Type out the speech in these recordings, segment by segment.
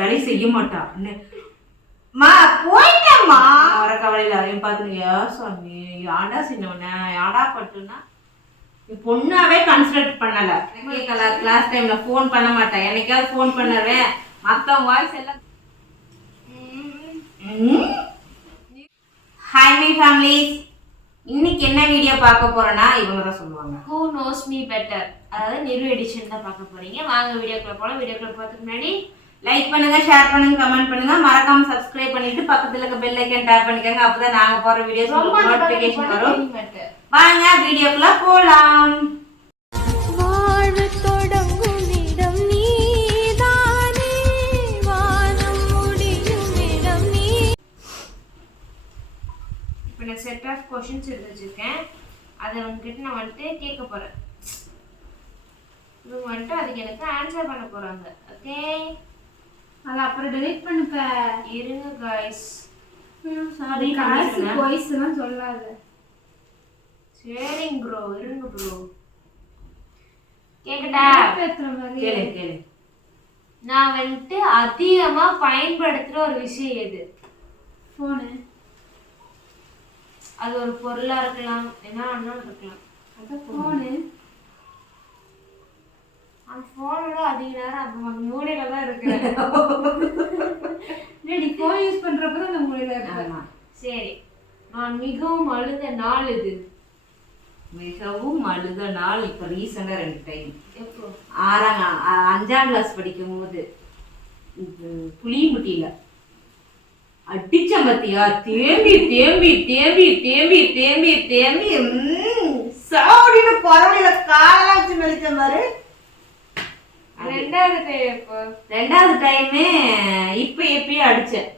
வேலையை செய்ய மாட்டா. மா போயிட்டேம்மா. வர கவலையில அதையும் பார்த்துனியா சாமி, யாடா சின்னவன யாடா பட்டுனா பொண்ணாவே கன்சிடர் பண்ணல. கேட்கல, கிளாஸ் டைம்ல ஃபோன் பண்ண மாட்டேன், என்னைக்காவது ஃபோன் பண்ணுவேன். மற்றவங்க வாய்ஸ் எல்லாம். ஹாய் மை ஃபேமிலிஸ், இன்னைக்கு என்ன வீடியோ பார்க்க போறேன்னா இவங்க தான் சொல்லுவாங்க. Who knows me better, அதாவது நிறு எடிஷன் தான் பார்க்க போறீங்க. வாங்க வீடியோக்குள்ள போலாம். வீடியோக்குள்ள பார்த்துக்கு முன்னாடி லைக் பண்ணுங்க, ஷேர் பண்ணுங்க, கமெண்ட் பண்ணுங்க, மறக்காம சப்ஸ்கிரைப் பண்ணிட்டு பக்கத்துல இருக்க பெல் ஐகான் டேப் பண்ணிக்கங்க. அப்பதான் நாங்க போற வீடியோஸ் நோட்டிபிகேஷன் வரும். வாங்க வீடியோக்குள்ள போலாம். வாழ்வு தொடங்கும் இடம் நீதானே, வானம் முடியும் இடம் நீ. இப்போ நான் செட் ஆஃப் क्वेश्चंस எடுத்து வச்சிருக்கேன். அதை உங்ககிட்ட நான் வந்துட்டு கேட்க போறேன். இவங்க வந்துட்டு அதுக்கு எனக்கு ஆன்சர் பண்ண போறாங்க. ஓகே, அத அப்புறம் delete பண்ணுப்ப. இருங்க गाइस. சாரி, காசு போய்ஸ்லாம் சொல்லாத. சரிங்க ப்ரோ, இருங்க ப்ரோ. கேக்கடா? பேத்துற மாதிரி. கேளு கேளு. நான் வந்துட்டு அதிகமா பயன்படுத்துற ஒரு விஷயம் எது? போன். அது ஒரு பொருளா இருக்கலாம், என்ன வேணாலும் இருக்கலாம். அத போன். அந்த போனோட அதிக நேரம் அப்ப மூளையில தான் இருக்கு. நீ போன் யூஸ் பண்றப்ப தான் நம்ம மூளையில இருக்கு. ஆமா. சரி, நான் மிகவும் அழுத நாள் இது. மிகவும் அழுத நாள் இப்ப ரீசெண்டா 2 டைம். எப்போ? 5ஆம் கிளாஸ் படிக்கும் போது புளியம்பட்டியில அடிச்ச பத்தியா, தேம்பி தேம்பி தேம்பி தேம்பி தேம்பி தேம்பி சாவடின பறவையில காலெல்லாம் வச்சு மெலிச்ச மாதிரி. ரெண்டாவது டைம் எப்போ? 2வது டைமே இப்ப எப்பயே அடிச்சேன்.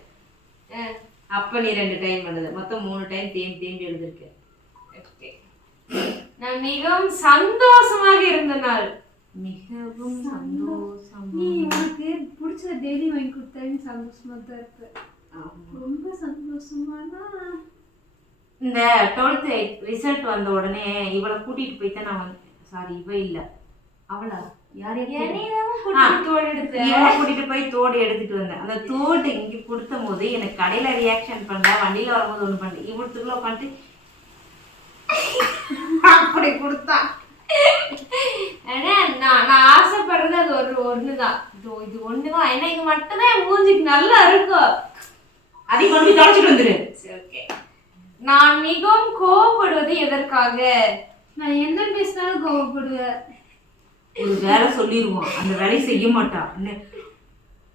அப்ப நீ 2 டைம் எழுது, மொத்தம் 3 டைம் தேம்பி தேம்பி எழுதிருக்க. நான் மிகவும் சந்தோஷமாக இருந்த நாள். மிகவும் சந்தோஷம். நீ உனக்கு பிடிச்சத டெய்லி வாங்கி கொடுத்தேன்னு சந்தோஷமா தான் இருப்ப. ரொம்ப சந்தோஷமானா இந்த 12th ரிசல்ட் வந்த உடனே இவளை கூட்டிட்டு போயிட்டு நான் வந்து, சாரி இவ இல்ல அவளா யார் இவளை கூட்டிட்டு போய் தோடு எடுத்துட்டு வந்தேன். அந்த தோடு இங்க கொடுத்த போது எனக்கு கடையில ரியாக்ஷன் பண்ணல, வண்டியில வரும்போது ஒண்ணு பண்ணல, இவளுக்குள்ள உட்காந்து அப்படி கொடுத்தா. நான் ஆசைப்படுறது அது ஒண்ணுதான். இது ஒண்ணுதான். ஏன்னா இது மட்டும்தான் என் மூஞ்சிக்கு நல்லா இருக்கும். அதையும் கொண்டு போய் தொலைச்சிட்டு வந்துரு. ஓகே. நான் மிகவும் கோவப்படுவது எதற்காக? நான் என்ன பேசினாலும் கோவப்படுவேன். ஒரு வேலை சொல்லிடுவோம், அந்த வேலையை செய்ய மாட்டா.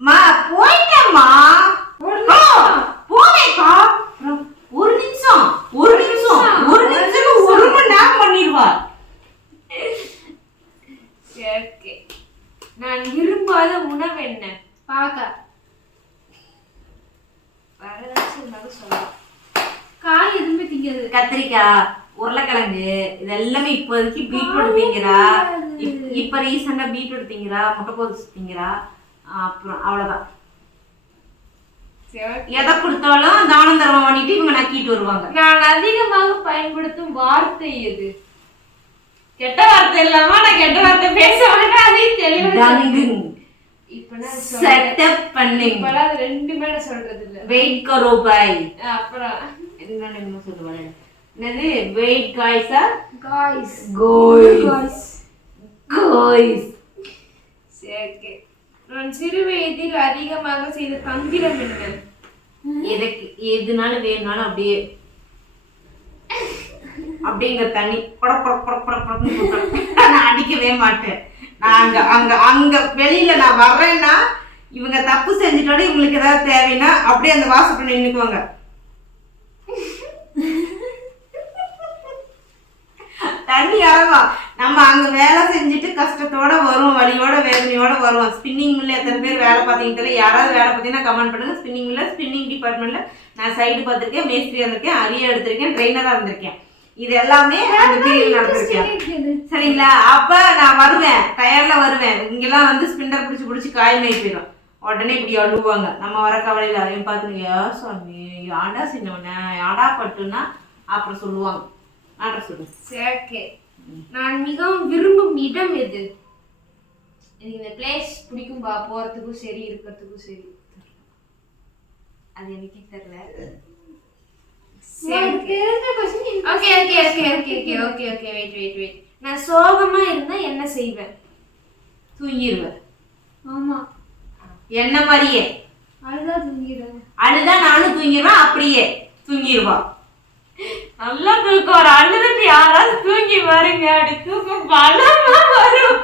மா போயிட்டேம்மா. போவேக்கா, ஒரு நிமிஷம் ஒரு நிமிஷம் ஒரு நிமிஷம் 1 மணி நேரம் பண்ணிடுவா. ஓகே. நான் விரும்பாத உணவு என்ன? பாக்க வேற ஏதாச்சும் இருந்தாலும் சொல்லலாம். காய் எதுவுமே திங்காது. கத்திரிக்காய், உருளைக்கிழங்கு, இது எல்லாமே இப்போதைக்கு பீட்ரூட் திங்கிறா. இப்ப ரீசெண்டா பீட்ரூட் திங்கிறா, முட்டைக்கோஸ் திங்கிறா. அப்புறம் அவ்வளவுதான். எதை கொடுத்தாலும் தானம் தர்மம் பண்ணிட்டு இவங்க நக்கிட்டு வருவாங்க. நான் அதிகமாக பயன்படுத்தும் வார்த்தை எது? கெட்ட வார்த்தை இல்லாம நான் கெட்ட வார்த்தை பேச மாட்டேன். அதையும் தெளிவா இப்ப நான் செட்டப் பண்ணி இப்பலாம் அது ரெண்டுமே நான் சொல்றது இல்ல. வெயிட் கரோ பாய். அப்புறம் என்ன சொல்லுவாங்க, என்னது வெயிட் காய்ஸா காய்ஸ் கோய்ஸ் கோய்ஸ். சரி. நான் சிறு வயதில் அதிகமாக செய்த தந்திரம் என்ன? எதுக்கு எதுனாலும் வேணும்னாலும் அப்படியே அப்படிங்க தண்ணி நான் அடிக்கவே மாட்டேன். நான் அங்க அங்க அங்க வெளியில நான் வர்றேன்னா இவங்க தப்பு செஞ்சுட்டோட இவங்களுக்கு ஏதாவது தேவைன்னா அப்படியே அந்த வாசப்படி நின்னுக்குவாங்க. தண்ணி இறவா நம்ம அங்க வேலை செஞ்சுட்டு கஷ்டத்தோட வருவோம், வலியோட வேதனையோட வருவோம். ஸ்பின்னிங் மில்ல எத்தனை பேர் வேலை பார்த்தீங்கன்னா, யாராவது வேலை பார்த்தீங்கன்னா கமெண்ட் பண்ணுங்க. ஸ்பின்னிங் மில்ல, ஸ்பின்னிங் டிபார்ட்மெண்ட்ல நான் சைடு பார்த்துருக்கேன், மேஸ்திரி வந்திருக்கேன், அரிய எடுத்திருக்கேன், ட்ரெயினரா இருந்திருக்கேன். இது எல்லாமே அந்த பீரியட் நடந்திருக்கேன். சரிங்களா? அப்ப நான் வருவேன், டயர்ல வருவேன். இங்கெல்லாம் வந்து ஸ்பின்னர் பிடிச்சி பிடிச்சி காயமாயி போயிடும். உடனே இப்படி அழுவாங்க. நம்ம வர கவலையில அதையும் பார்த்துங்க, யா சாமி யாடா சின்னவன யாடா பட்டுன்னா அப்புறம் சொல்லுவாங்க. ஆர்டர் சொல்லு. சரி. நான் மிகவும் விரும்பும் இடம் எது? எனக்கு இந்த பிளேஸ் பிடிக்கும்பா, போறதுக்கும் சரி இருக்கிறதுக்கும் சரி. அது எனக்கே தெரியல. வெயிட். நான் சோகமா இருந்தா என்ன செய்வேன்? தூங்கிடுவேன். ஆமா, என்ன மாதிரியே அழுதா தூங்கிடுவேன். அழுதா நானும் தூங்கிடுவேன். அப்படியே தூங்கிடுவா. நல்லா தூக்கம் வரும். அழுதுட்டு யாராவது தூங்கி பாருங்க, அப்படி தூக்கம் பலமா வரும்.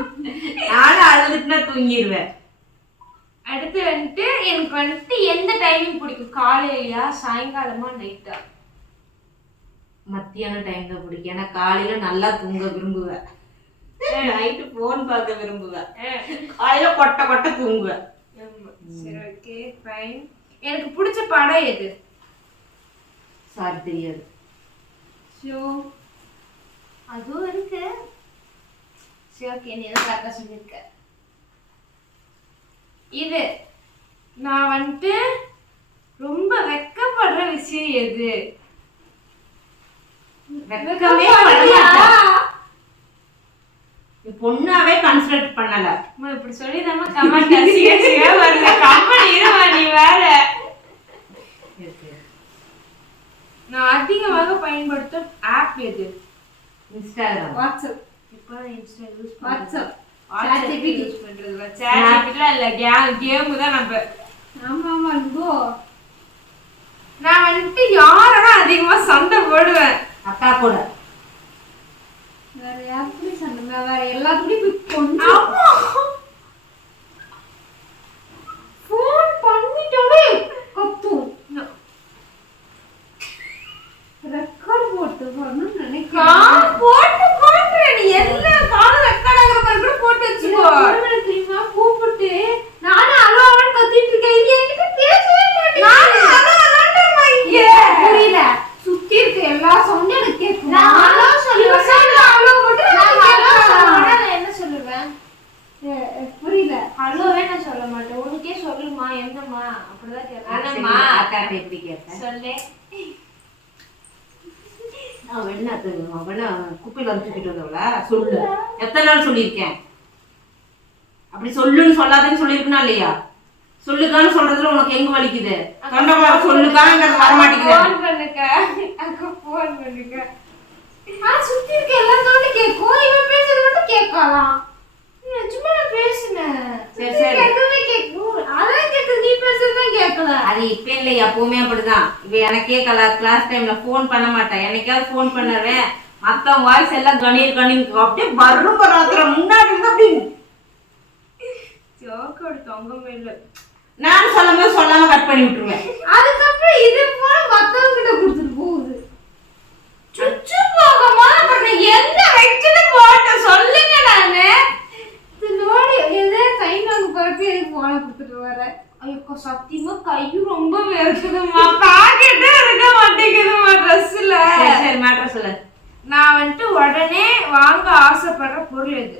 நானும் அழுதுட்டுனா தூங்கிடுவேன். அடுத்து வந்துட்டு எனக்கு வந்துட்டு எந்த டைமிங் பிடிக்கும்? காலையிலயா, சாயங்காலமா, நைட்டா? மத்தியான டைம் தான் பிடிக்கும். ஏன்னா காலையில நல்லா தூங்க விரும்புவேன், நைட்டு போன் பார்க்க விரும்புவேன், காலையில கொட்ட கொட்ட தூங்குவேன். சரி, ஓகே, ஃபைன். எனக்கு பிடிச்ச படம் எது? சாரி, தெரியாது. ஷோ அதுவும் இருக்கு. சரி, ஓகே, நீ எதாவது கரெக்டாக சொல்லியிருக்க. இது நான் வந்துட்டு ரொம்ப வெக்கப்படுற விஷயம் எது? வெக்கமே பட மாட்டேன். பொண்ணாவே கன்சிடர் பண்ணல. இப்படி சொல்லிதாம கமெண்ட் அசிங்கமா வருது. கமெண்ட் இருவா நீ வேற. நான் அதிகமாக பயன்படுத்தும் ஆப் எது? இன்ஸ்டாகிராம். வாட்ஸ்அப். இப்போ Insta use WhatsApp. WhatsApp use பண்றது. சாட்ஜிபிட்டில இல்ல, கேம் தான் நம்ம. ஆமா கோ. நான் வந்துட்டு யாரோட அதிகமா சண்டை போடுவேன்? அக்கா கூட. வேற யாருக்கும் சண்டை, வேற எல்லாத்துலயும் போய் கொஞ்சம் ஃபோன் பண்ணிட்டோமே கத்தும். ரெக்கார்ட் போட்டு போறணும்னு நினைக்கிறேன். போட்டு நீ எல்லா காலம் ரெக்கார்ட் ஆகுற மாதிரி கூட போட்டு வச்சுக்கோ. தெரியுமா, கூப்பிட்டு நானும் அழுவான்னு கத்திட்டு இருக்கேன். இது என்கிட்ட பேசவே மாட்டேங்குது. புரியல, சுத்தி இருக்க எல்லா சவுண்டும் எனக்கு கேட்கும். என்ன சொல்லுவேன்? புரியல. ஹலோவே நான் சொல்ல மாட்டேன். உனக்கே சொல்லுமா, என்னம்மா அப்படிதான் கேட்பேன். அக்காட்ட எப்படி கேட்பேன்? சொல்லு. குப்பையில வந்து தூக்கிட்டு வந்தவள சொல்லு. எத்தனை நாள் சொல்லியிருக்கேன்? அப்படி சொல்லுன்னு சொல்லாதேன்னு சொல்லியிருக்கா இல்லையா? சொல்லுக்கான்னு சொல்றதுல உனக்கு எங்க வலிக்குது? தொண்டை சொல்லுக்காங்கிறது வர மாட்டேங்குது. போன் பண்ணுங்க அக்கா, போன் பண்ணுங்க. சுத்தி இருக்க எல்லா சவுண்டும் கேட்கும். இவன் பேசுறது மட்டும் கேட்கலாம். சும்மா நான் பேசுனேன். சரி. எதுவுமே கேட்கும். அதான் கேட்குது, நீ பேசுறதுதான் கேட்கல. அது இப்ப இல்லை, எப்பவுமே அப்படிதான். இப்ப எனக்கே கிளாஸ் டைம்ல போன் பண்ண மாட்டேன். என்னைக்காவது போன் பண்ணுவேன், மத்தவங்க வாய்ஸ் எல்லாம் கணீர் அப்படியே வரும். ராத்திரம் முன்னாடி இருந்து அப்படி ஜோக்கோட தொங்கமே இல்லை. நான் சொல்லாம கட் பண்ணி விட்டுருவேன். அதுக்கப்புறம் இது போல மத்தவங்க கிட்ட கொடுத்துட்டு போகுது. சுச்சு போகமா எந்த வச்சுட்டு போட்டு சொல்லுங்க. நானு நோடி எதே சைன் வாங்க போறப்ப எதுக்கு போன கொடுத்துட்டு வர? ஐயோ சத்தியமா கையும் ரொம்ப வேர்க்குதுமா. பாக்கெட்டே இருக்க மாட்டேங்குதுமா ட்ரெஸ்ல. சரி மேட்டர் சொல்லு. நான் வந்துட்டு உடனே வாங்க ஆசைப்படுற பொருள் எது?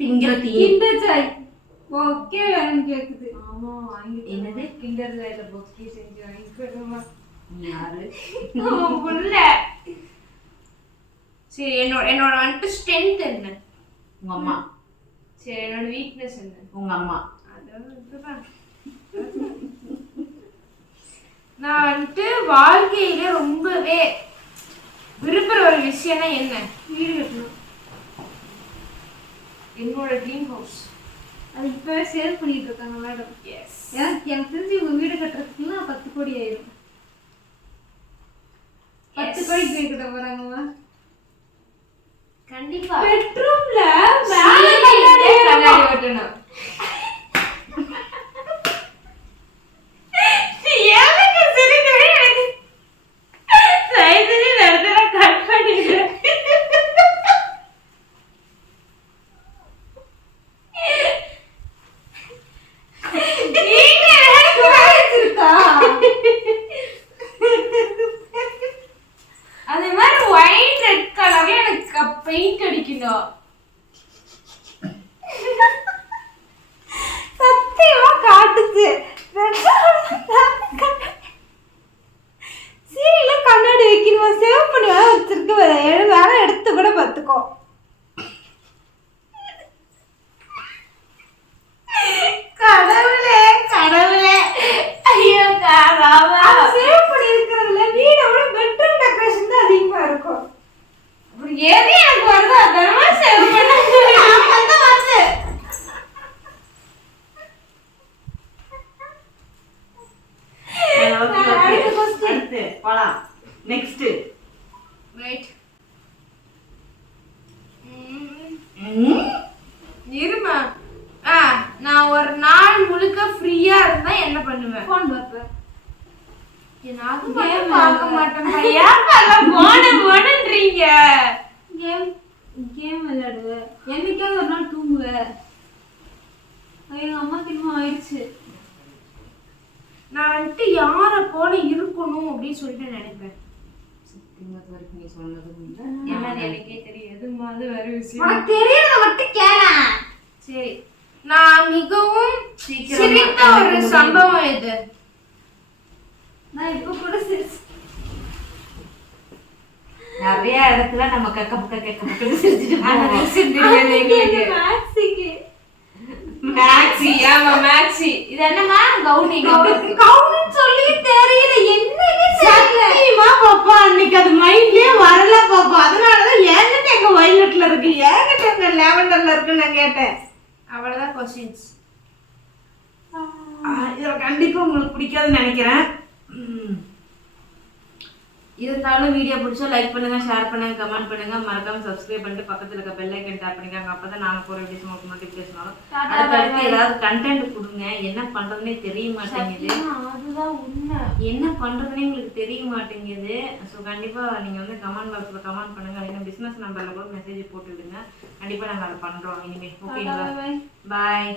திங்கிற கிண்டர் ஜாய் ஓகே வேணும் கேக்குது. ஆமா வாங்கி. என்னது? கிண்டர் ஜாய்ல பொக்கே செஞ்சு வாங்கிக்கணுமா? யாரு? புள்ள. சரி, என்னோட வந்துட்டு ஸ்ட்ரென்த் என்ன? உங்க அம்மா. சரி, என்னோட வீக்னஸ் என்ன? உங்க அம்மா. நான் வந்துட்டு வாழ்க்கையில ரொம்பவே விரும்புற ஒரு விஷயம்னா என்ன? வீடு கட்டணும். என்னோட ட்ரீம் ஹவுஸ். அது இப்பவே சேல் பண்ணிட்டு இருக்காங்க மேடம். எஸ். எனக்கு தெரிஞ்சு இவங்க வீடு கட்டுறதுக்குலாம் 10 கோடி ஆயிடும். 10 கோடிக்கு வீடு கட்ட போறாங்கம்மா. கண்டிப்பா. பெட்ரூம்ல கண்ணாடி ஓட்டணும். அதே மாதிரி ஒயிட் ரெட் கலர்ல எனக்கு பெயிண்ட் அடிக்கணும். போலாம் நெக்ஸ்ட். வெயிட். இருமா. நான் ஒரு நாள் முழுக்க ஃப்ரீயா இருந்தா என்ன பண்ணுவேன்? ஃபோன் பார்ப்பேன். நான் அது மட்டும் பார்க்க மாட்டேன். ஏன் போனன்றீங்க? கேம் விளையாடுவேன். என்னைக்காவது ஒரு நாள் தூங்குவேன். எங்க அம்மாக்கு இன்னும் ஆயிடுச்சு. நான் வந்துட்டு யாரை போல இருக்கணும் அப்படின்னு சொல்லிட்டு நினைப்பேன். வரைக்கும் நீ சொன்னதும் இல்லை. என்னது எனக்கே தெரியாது. அது வேற விஷயம். உனக்கு தெரியறத மட்டும் கேளேன். சரி, நான் மிகவும் சிரித்த ஒரு சம்பவம் இது. நான் இப்ப கூட சிரிச்சு நிறைய இடத்துல நம்ம கக்க பக்க சிரிச்சுட்டு அந்த போவோம். ரீசன் தெரியாது எங்களுக்கு. மேக்ஸிக்கு மேக்ஸி. ஆமா மேக்ஸி. இது என்னமா? கவுனி. கவுன்னு சொல்லி தெரியல. என்னன்னு சத்தியமா பாப்பா அன்னைக்கு அது மைண்ட்லயே வரல பாப்பா. அதனாலதான் என்கிட்ட எங்க வயலட்ல இருக்கு, என்கிட்ட எங்க லாவெண்டர்ல இருக்குன்னு நான் கேட்டேன். அவ்வளவுதான் கொஸ்டின்ஸ். இதுல கண்டிப்பா உங்களுக்கு பிடிக்காதுன்னு நினைக்கிறேன். இருந்தாலும் வீடியோ பிடிச்சா லைக் பண்ணுங்க, ஷேர் பண்ணுங்க, கமெண்ட் பண்ணுங்க, மறக்காம சப்ஸ்கிரைப் பண்ணிட்டு பக்கத்துல இருக்க பெல் ஐக்கன் டேப் பண்ணிக்கோங்க. அப்பதான் நாங்க போற வீடியோஸ் உங்களுக்கு நோட்டிபிகேஷன் வரும். அடுத்து ஏதாவது கண்டென்ட் கொடுங்க. என்ன பண்றதுன்னே தெரிய மாட்டேங்குது. அதுதான் உண்மை. என்ன பண்றதுன்னே உங்களுக்கு தெரிய மாட்டேங்குது. ஸோ கண்டிப்பா நீங்க வந்து கமெண்ட் பாக்ஸ்ல கமெண்ட் பண்ணுங்க. இல்லைன்னா பிசினஸ் நம்பர்ல கூட மெசேஜ் போட்டு விடுங்க. கண்டிப்பா நாங்க அதை பண்றோம் இனிமே. ஓகேங்களா? பாய்.